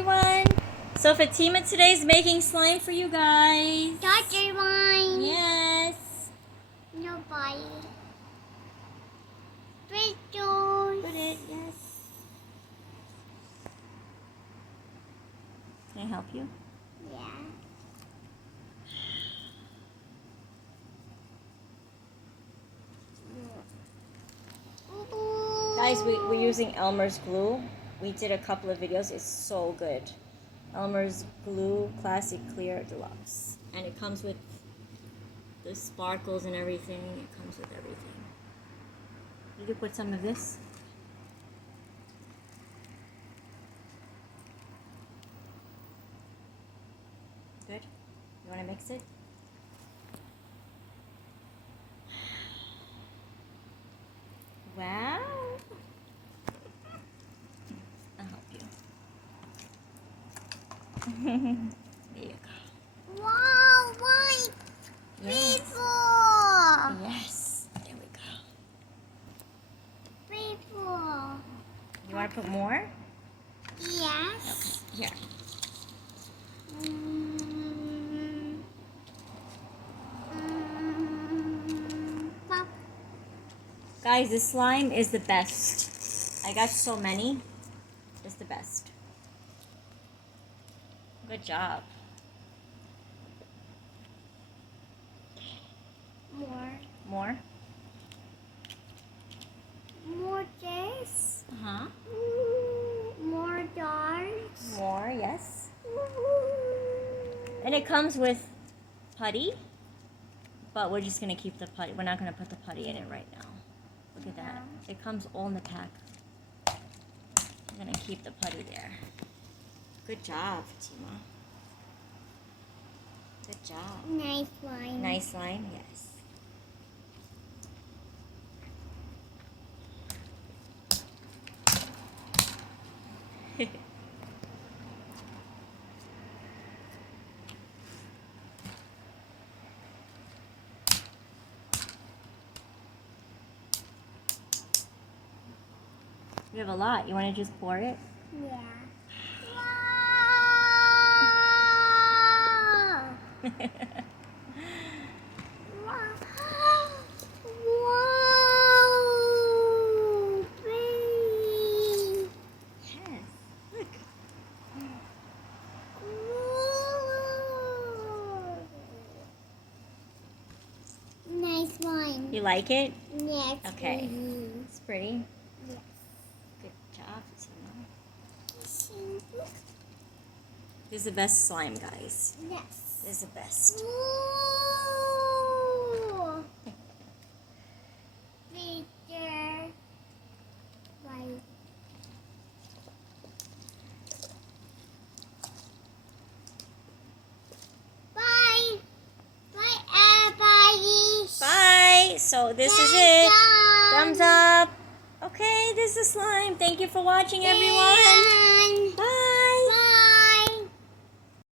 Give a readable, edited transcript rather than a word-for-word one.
everyone. So Fatimah today is making slime for you guys. Daughter mine. Yes. Nobody. Crystals. Put it, yes. Can I help you? Yeah. Guys, we're using Elmer's glue. We did a couple of videos. It's so good. Elmer's glue classic clear deluxe. And it comes with the sparkles and everything. It comes with everything. You could put some of this. Good. You want to mix it? Wow. I'll help you. There you go. Wow, white Yes. people. Yes. There we go. People. You want to put more? Yes. Here. Pop. Guys, this slime is the best. I got so many. It's the best. Good job. More. More? More this. Uh-huh. More darts. More, yes. And it comes with putty. But we're just going to keep the putty. We're not going to put the putty in it right now. Look at that. It comes all in the pack. I'm going to keep the putty there. Good job, Fatimah. Good job. Nice one. Nice slime, yes. You have a lot. You want to just pour it? Yeah. Wow. Wow. Baby. Yes. Look. Nice one. You like it? Yes. Okay. Please. It's pretty. Yes. Good job, Fatimah. This is the best slime, guys. Yes. This is the best. Ooh. Peter. Right. Bye. Bye, everybody. Bye. So this is it. Thumbs up. Okay, this is slime. Thank you for watching, everyone. Bye.